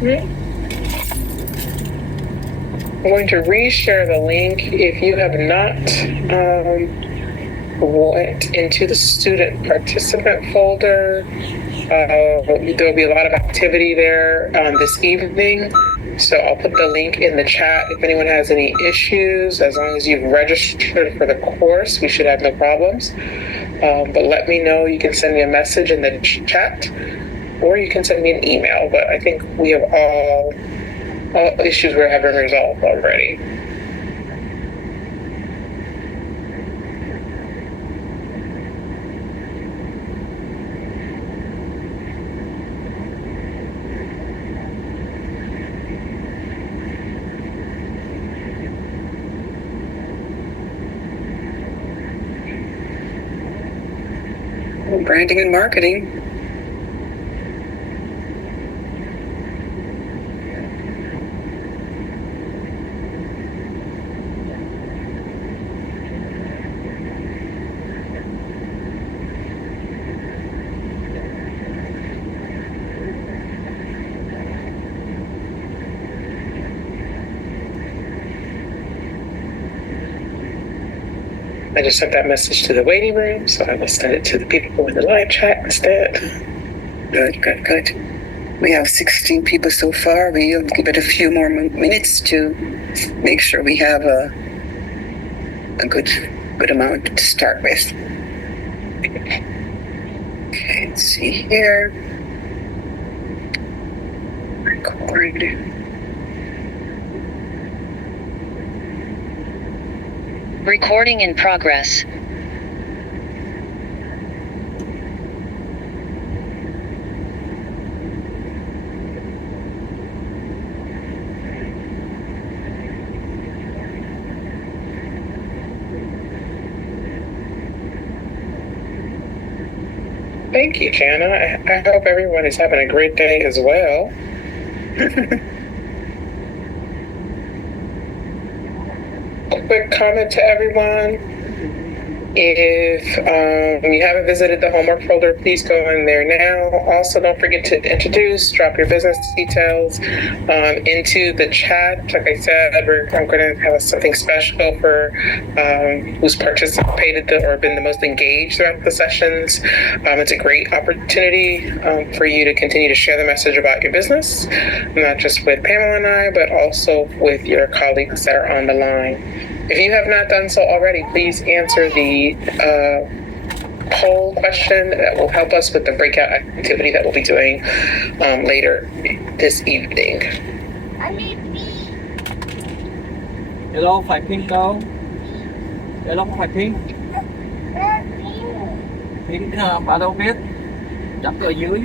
I'm going to reshare the link. If you have not went into the student participant folder, there'll be a lot of activity there this evening. So I'll put the link in the chat. If anyone has any issues, as long as you've registered for the course, we should have no problems. But let me know. You can send me a message in the chat, or you can send me an email. But I think we have all issues were having resolved already. Branding and marketing. I just sent that message to the waiting room, so I will send it to the people in the live chat instead. Good. We have 16 people so far. We'll give it a few more minutes to make sure we have a good amount to start with. Okay, let's see here. Record. Recording in progress. Thank you, Jana. I hope everyone is having a great day as well. A quick comment to everyone. If you haven't visited the homework folder, please go in there now. Also, don't forget to drop your business details into the chat. Like I said, I'm going to have something special for who's participated or been the most engaged throughout the sessions. It's a great opportunity for you to continue to share the message about your business, not just with Pamela and I, but also with your colleagues that are on the line. If you have not done so already, please answer the poll question that will help us with the breakout activity that we'll be doing later this evening. Hello, phải pink đâu? Hello, không phải pink. Pink bà đâu biết? Chắc ở dưới.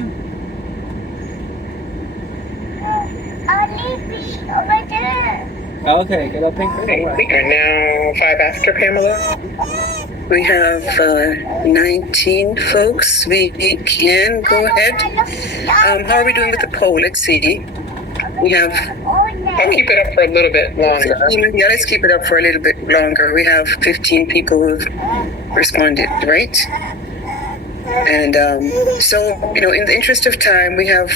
Over there. Okay, hello, pink. Okay, we are now 5 after, Pamela. We have 19 folks. We can go ahead. How are we doing with the poll? Let's see. We have... I'll keep it up for a little bit longer. Yeah, let's keep it up for a little bit longer. We have 15 people who've responded, right? And so, in the interest of time, we have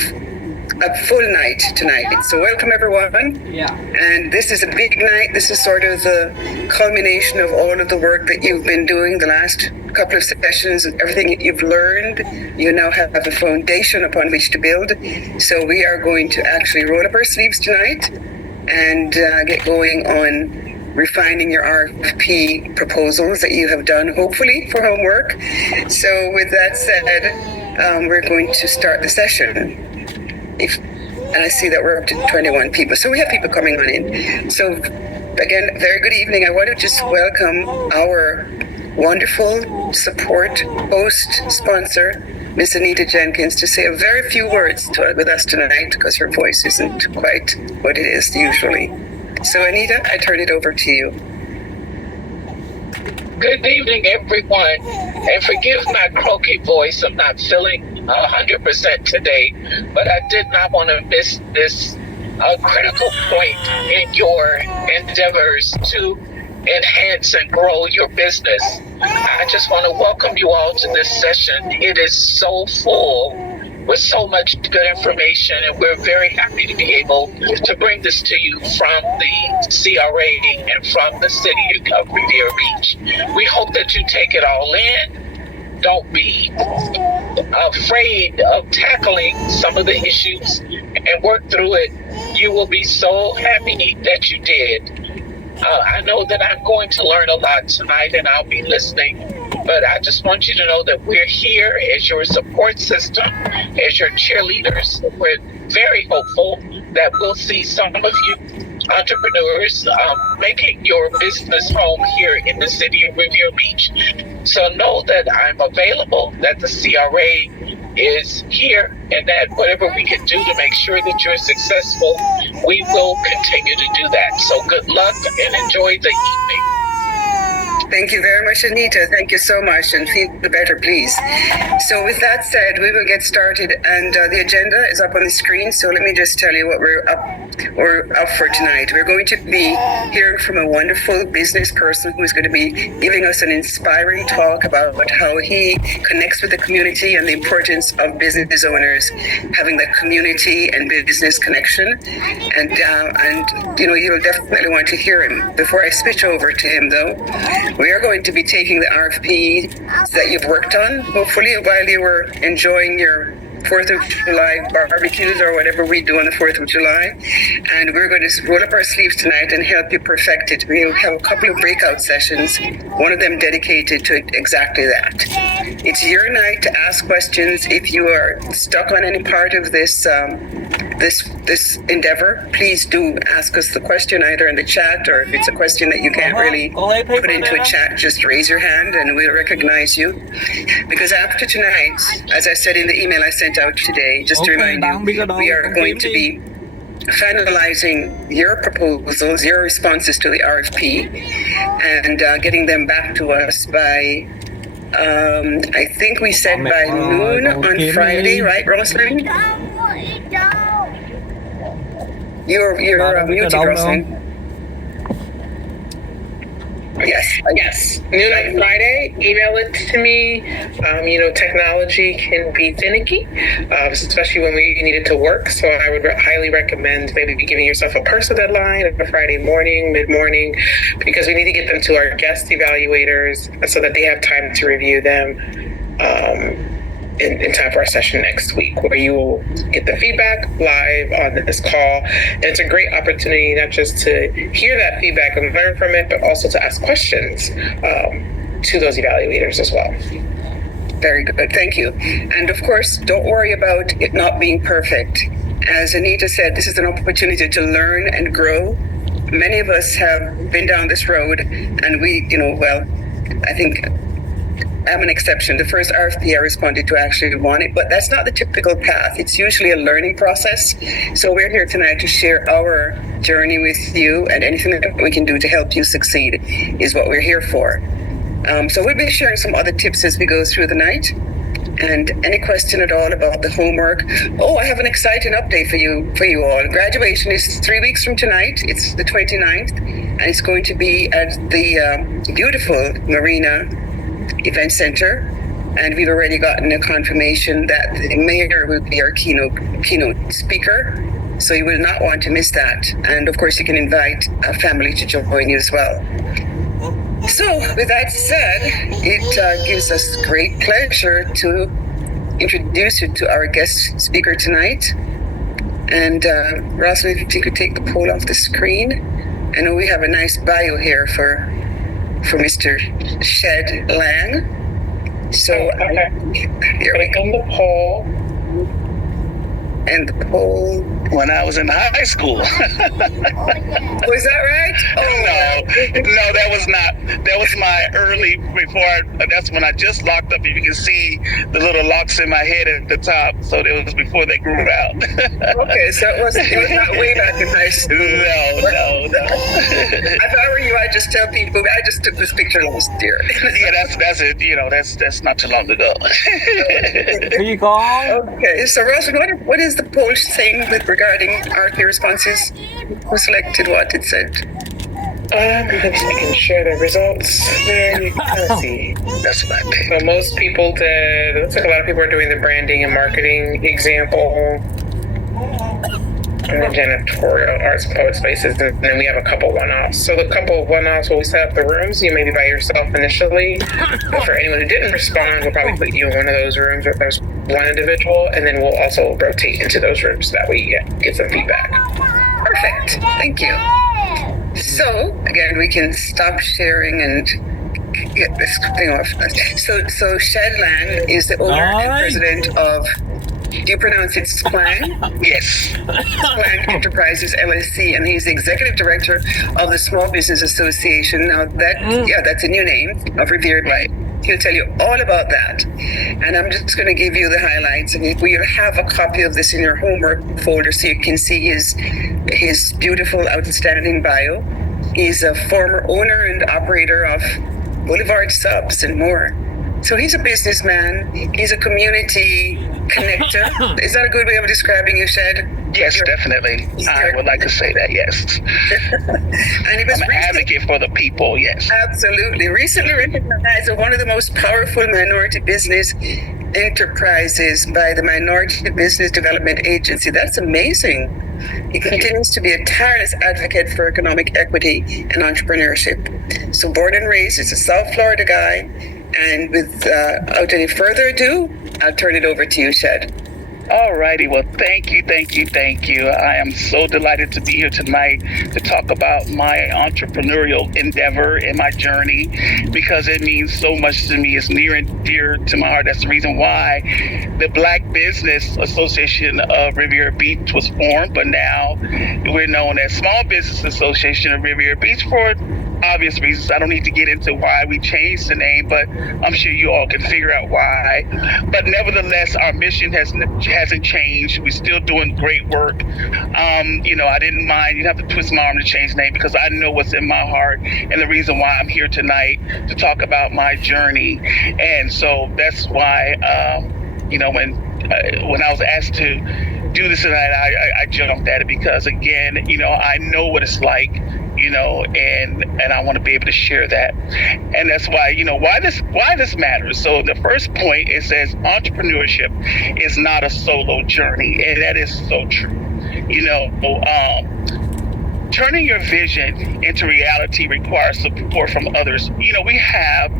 a full night tonight. So welcome everyone. Yeah. And this is a big night. This is sort of the culmination of all of the work that you've been doing the last couple of sessions, everything that you've learned. You now have a foundation upon which to build. So we are going to actually roll up our sleeves tonight and get going on refining your RFP proposals that you have done, hopefully, for homework. So with that said, we're going to start the session. And I see that we're up to 21 people. So we have people coming on in. So again, very good evening. I want to just welcome our wonderful support host, sponsor, Miss Anita Jenkins, to say a very few words with us tonight because her voice isn't quite what it is usually. So Anita, I turn it over to you. Good evening, everyone, and forgive my croaky voice. I'm not feeling 100% today, but I did not want to miss this critical point in your endeavors to enhance and grow your business. I just want to welcome you all to this session. It is so full with so much good information, and we're very happy to be able to bring this to you from the CRA and from the city of Riviera Beach. We hope that you take it all in. Don't be afraid of tackling some of the issues and work through it. You will be so happy that you did. I know that I'm going to learn a lot tonight, and I'll be listening, but I just want you to know that we're here as your support system, as your cheerleaders. We're very hopeful that we'll see some of you entrepreneurs making your business home here in the city of Riviera Beach. So know that I'm available, that the CRA is here, and that whatever we can do to make sure that you're successful, we will continue to do that. So good luck and enjoy the evening. Thank you very much, Anita. Thank you so much, and feel better, please. So with that said, we will get started, and the agenda is up on the screen. So let me just tell you what we're up for tonight. We're going to be hearing from a wonderful business person who's going to be giving us an inspiring talk about how he connects with the community and the importance of business owners having that community and business connection. And you know, you'll definitely want to hear him. Before I switch over to him, though, we are going to be taking the RFP that you've worked on, hopefully while you were enjoying your 4th of July barbecues or whatever we do on the 4th of July. And we're going to roll up our sleeves tonight and help you perfect it. We'll have a couple of breakout sessions, one of them dedicated to exactly that. It's your night to ask questions. If you are stuck on any part of this this endeavor, please do ask us the question either in the chat, or if it's a question that you can't really put into a chat, just raise your hand and we'll recognize you. Because after tonight, as I said in the email I sent out today, just to remind you, we are going to be finalizing your proposals, your responses to the RFP, and getting them back to us by I think we said by noon on Friday, right, Rosalind? You're muted, Rosalind. Yes. Noon on Friday, email it to me. You know, technology can be finicky, especially when we need it to work. So I would highly recommend maybe giving yourself a personal deadline on a Friday morning, mid-morning, because we need to get them to our guest evaluators so that they have time to review them in time for our session next week, where you will get the feedback live on this call. And it's a great opportunity not just to hear that feedback and learn from it, but also to ask questions to those evaluators as well. Very good. Thank you. And of course, don't worry about it not being perfect. As Anita said, this is an opportunity to learn and grow. Many of us have been down this road, and we, you know, well, I think I'm an exception. The first RFP I responded to actually won it, but that's not the typical path. It's usually a learning process. So we're here tonight to share our journey with you, and anything that we can do to help you succeed is what we're here for. So we'll be sharing some other tips as we go through the night. And any question at all about the homework? Oh, I have an exciting update for you all. Graduation is 3 weeks from tonight. It's the 29th, and it's going to be at the beautiful Marina Event Center, and we've already gotten a confirmation that the mayor will be our keynote speaker, so you will not want to miss that. And of course, you can invite a family to join you as well. So with that said, it gives us great pleasure to introduce you to our guest speaker tonight. And Rosalind, if you could take the poll off the screen. I know we have a nice bio here for Mr. Shed Lang. So okay. Here we go. On the poll. And the poll. When I was in high school. Was that right? No, that was not. That was my early that's when I just locked up. You can see the little locks in my head at the top. So it was before they grew out. Okay, so it was not way back in high school. No. If I were you, I'd just tell people, I just took this picture last year. Yeah, that's it. You know, that's not too long ago. Okay, so Rosa, what is the poll saying regarding RFP responses? Who selected what it said? I can share the results there. You can see. That's my pick. So most people did. It looks like a lot of people are doing the branding and marketing example, and then janitorial, arts, poet spaces, and then we have a couple one-offs. So the couple of one-offs where we set up the rooms, you may be by yourself initially, but for anyone who didn't respond, we'll probably put you in one of those rooms where there's one individual, and then we'll also rotate into those rooms so that we get some feedback. Perfect. Thank you. So, again, we can stop sharing and get this thing off. So Shadlan is the owner and president of, do you pronounce it Splang? Yes. Splang Enterprises LLC, and he's the executive director of the Small Business Association. Now, that's a new name of Revered Light. He'll tell you all about that. And I'm just going to give you the highlights. And we'll have a copy of this in your homework folder so you can see his beautiful, outstanding bio. He's a former owner and operator of Boulevard Subs and more. So he's a businessman. He's a community connector. Is that a good way of describing you, Shed? Yes, definitely. I would like to say that, yes. And he was I'm an advocate for the people, yes. Absolutely. Recently recognized as one of the most powerful minority business enterprises by the Minority Business Development Agency. That's amazing. He continues to be a tireless advocate for economic equity and entrepreneurship. So born and raised, he's a South Florida guy. And without any further ado, I'll turn it over to you, Shed. All righty. Well, thank you. I am so delighted to be here tonight to talk about my entrepreneurial endeavor and my journey because it means so much to me. It's near and dear to my heart. That's the reason why the Black Business Association of Riviera Beach was formed, but now we're known as Small Business Association of Riviera Beach for obvious reasons. I don't need to get into why we changed the name, but I'm sure you all can figure out why. But nevertheless, our mission hasn't changed. We're still doing great work. I didn't mind. You have to twist my arm to change the name because I know what's in my heart and the reason why I'm here tonight to talk about my journey. And so that's why, when I was asked to do this tonight, I jumped at it because, again, I know what it's like, and I want to be able to share that. And that's why, why this matters. So the first point, it says entrepreneurship is not a solo journey. And that is so true. Turning your vision into reality requires support from others. We have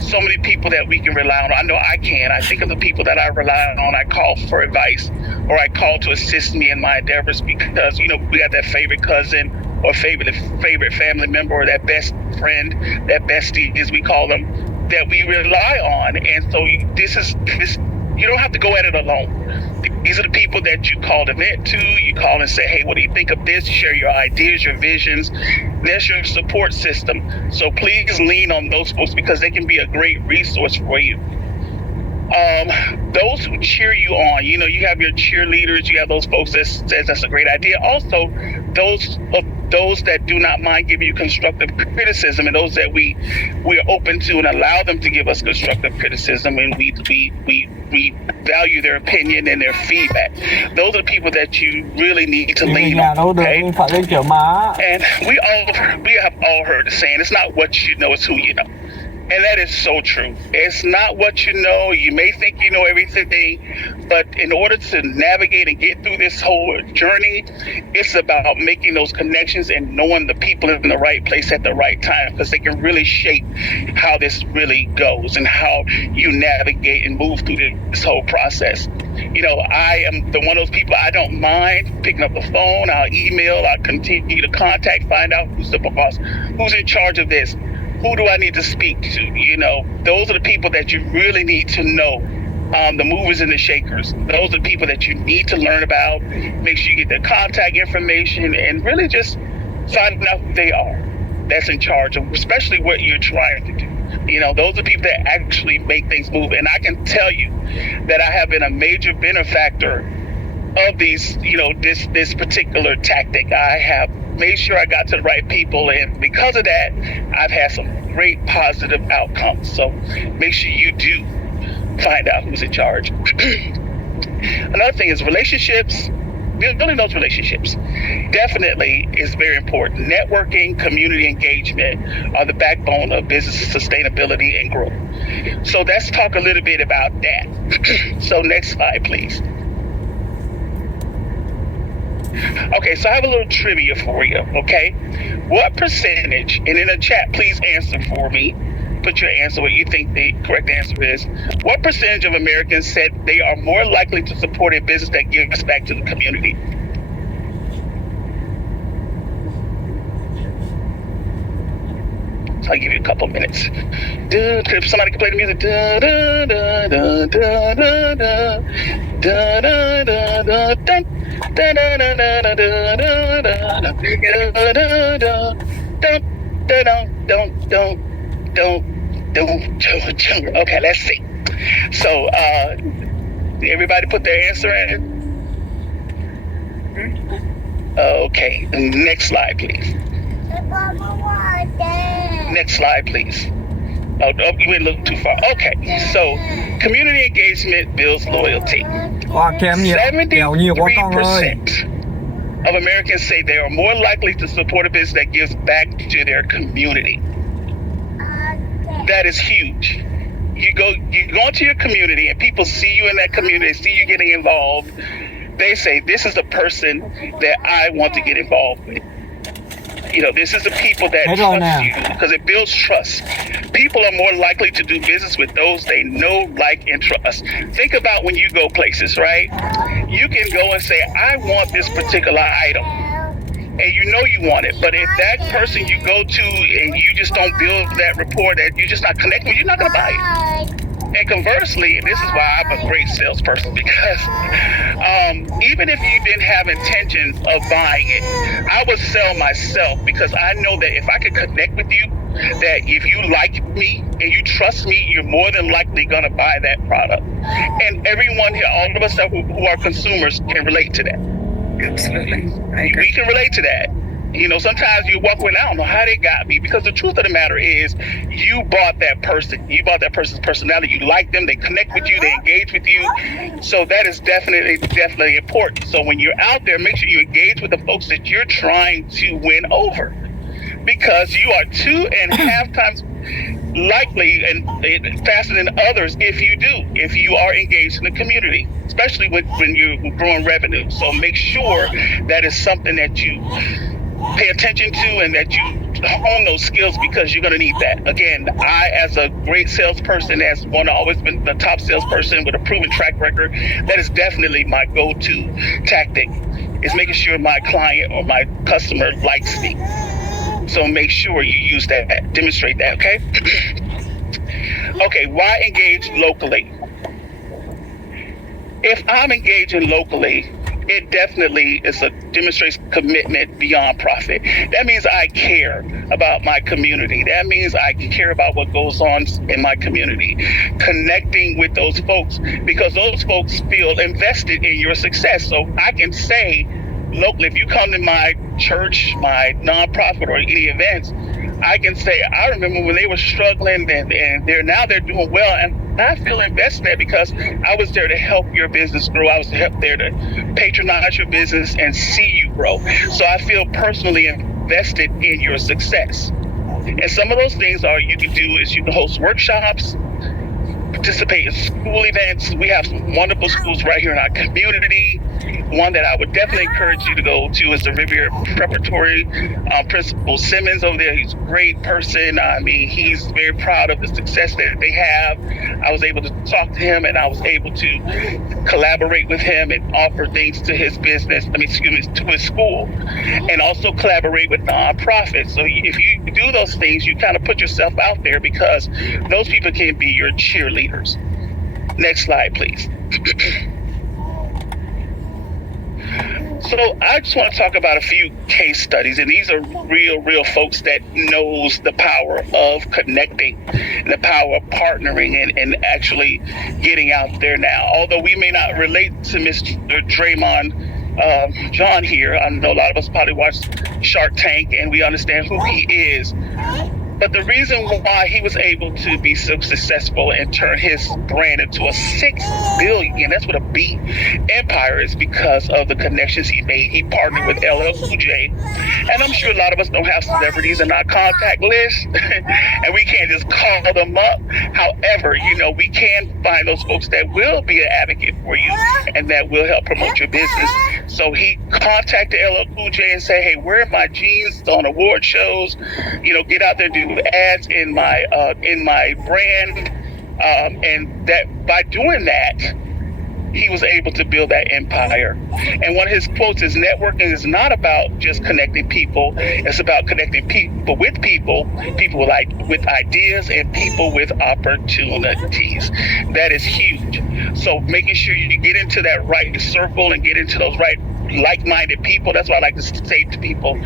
so many people that we can rely on. I know I can. I think of the people that I rely on. I call for advice or I call to assist me in my endeavors because, we have that favorite cousin or favorite family member or that best friend, that bestie, as we call them, that we rely on. And so you don't have to go at it alone. These are the people that you call to vent to. You call and say, hey, what do you think of this? Share your ideas, your visions. That's your support system. So please lean on those folks because they can be a great resource for you. Those who cheer you on, you have your cheerleaders, you have those folks that says that's a great idea. Also, those that do not mind giving you constructive criticism and those that we are open to and allow them to give us constructive criticism and we value their opinion and their feedback. Those are the people that you really need to lean on. Okay? And we have all heard the saying, it's not what you know, it's who you know. And that is so true. It's not what you know. You may think you know everything, but in order to navigate and get through this whole journey, it's about making those connections and knowing the people in the right place at the right time because they can really shape how this really goes and how you navigate and move through this whole process. I am the one of those people, I don't mind picking up the phone. I'll email, I'll continue to contact, find out who's the boss, who's in charge of this. Who do I need to speak to? Those are the people that you really need to know, the movers and the shakers. Those are the people that you need to learn about. Make sure you get their contact information and really just find out who they are. That's in charge of, especially what you're trying to do. Those are people that actually make things move. And I can tell you that I have been a major benefactor of these, this particular tactic. I have made sure I got to the right people, and because of that, I've had some great positive outcomes. So make sure you do find out who's in charge. Another thing is relationships building those relationships definitely is very important. Networking, community engagement are the backbone of business sustainability and growth. So let's talk a little bit about that. So next slide, please. Okay, so I have a little trivia for you, okay? What percentage, and in the chat, please answer for me, put your answer what you think the correct answer is. What percentage of Americans said they are more likely to support a business that gives back to the community? So I'll give you a couple minutes. If somebody can play the music. Okay, let's see. So, everybody put their answer in? Okay, next slide, please. Next slide, please. Oh, you went a little too far. Okay, so community engagement builds loyalty. Kèm nhiều quá con ơi. 73% of Americans say they are more likely to support a business that gives back to their community. That is huge. You go into your community and people see you in that community, see you getting involved. They say, this is the person that I want to get involved with. You know, this is the people that trust you because it builds trust. People are more likely to do business with those they know, like, and trust. Think about when you go places, right? You can go and say, I want this particular item. And you know you want it. But if that person you go to and you just don't build that rapport, that you're just not connecting with, you're not going to buy it. And conversely, and this is why I'm a great salesperson, because even if you didn't have intentions of buying it, I would sell myself because I know that if I could connect with you, that if you like me and you trust me, you're more than likely going to buy that product. And everyone here, all of us who are consumers can relate to that. Absolutely. I agree. We can relate to that. You know, sometimes you walk away, I don't know how they got me, because the truth of the matter is you bought that person. You bought that person's personality. You like them. They connect with you. They engage with you. So that is definitely important. So when you're out there, make sure you engage with the folks that you're trying to win over, because you are 2.5 times likely and faster than others if you are engaged in the community, especially when you're growing revenue. So make sure that is something that you pay attention to and that you hone those skills, because you're going to need that. Again, I, as a great salesperson, as one always been the top salesperson with a proven track record, that is definitely my go-to tactic, is making sure my client or my customer likes me. So make sure you use that, demonstrate that, okay? Okay, why engage locally? If I'm engaging locally, it definitely demonstrates commitment beyond profit. That means I care about my community. That means I care about what goes on in my community. Connecting with those folks, because those folks feel invested in your success. So I can say locally, if you come to my church, my nonprofit, or any events, I can say, I remember when they were struggling and they're doing well, and I feel invested in that because I was there to help your business grow. I was there to patronize your business and see you grow. So I feel personally invested in your success. And some of those things you can host workshops, participate in school events. We have some wonderful schools right here in our community. One that I would definitely encourage you to go to is the Riviera Preparatory. Principal Simmons over there, he's a great person. I mean, he's very proud of the success that they have. I was able to talk to him, and I was able to collaborate with him and offer things to his business, to his school, and also collaborate with nonprofits. So if you do those things, you kind of put yourself out there, because those people can be your cheerleaders. Next slide, please. So I just want to talk about a few case studies, and these are real folks that knows the power of connecting, the power of partnering, and actually getting out there now. Although we may not relate to Mr. Draymond John here, I know a lot of us probably watched Shark Tank and we understand who he is. But the reason why he was able to be so successful and turn his brand into a $6 billion, that's with a be empire is because of the connections he made. He partnered with LL Cool J, and I'm sure a lot of us don't have celebrities in our contact list, and we can't just call them up. However, we can find those folks that will be an advocate for you and that will help promote your business. So he contacted LL Cool J and said, hey, wear my jeans on award shows, get out there and do ads in my brand. And that by doing that, he was able to build that empire. And one of his quotes is, networking is not about just connecting people. It's about connecting people with with ideas and people with opportunities. That is huge. So making sure you get into that right circle and get into those right like-minded people. That's what I like to say to people.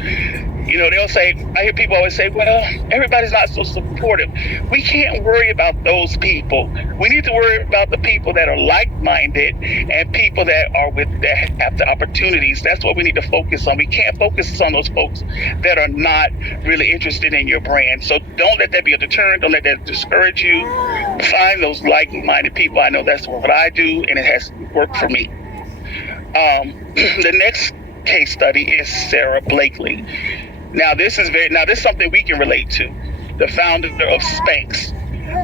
They'll say, I hear people always say, well, everybody's not so supportive. We can't worry about those people. We need to worry about the people that are like-minded and people that have the opportunities. That's what we need to focus on. We can't focus on those folks that are not really interested in your brand. So don't let that be a deterrent. Don't let that discourage you. Find those like-minded people. I know that's what I do, and it has worked for me. The next case study is Sarah Blakely. Now this is something we can relate to. The founder of Spanx.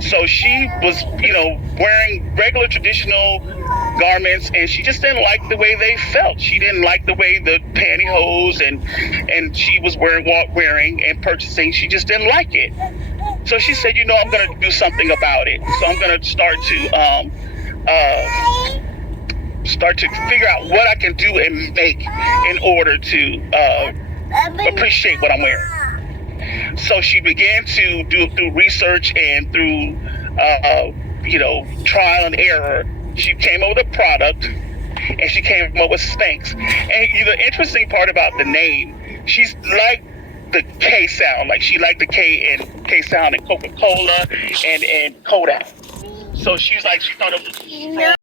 So she was, wearing regular traditional garments, and she just didn't like the way they felt. She didn't like the way the pantyhose and she was wearing and purchasing. She just didn't like it. So she said, I'm going to do something about it. So I'm going to start to figure out what I can do and make in order to appreciate what I'm wearing. So she began to do through research and through trial and error. She came up with a product, and she came up with Spanx. And the interesting part about the name, she's like the K sound, like she liked the K sound in Coca-Cola and Kodak. So she thought it was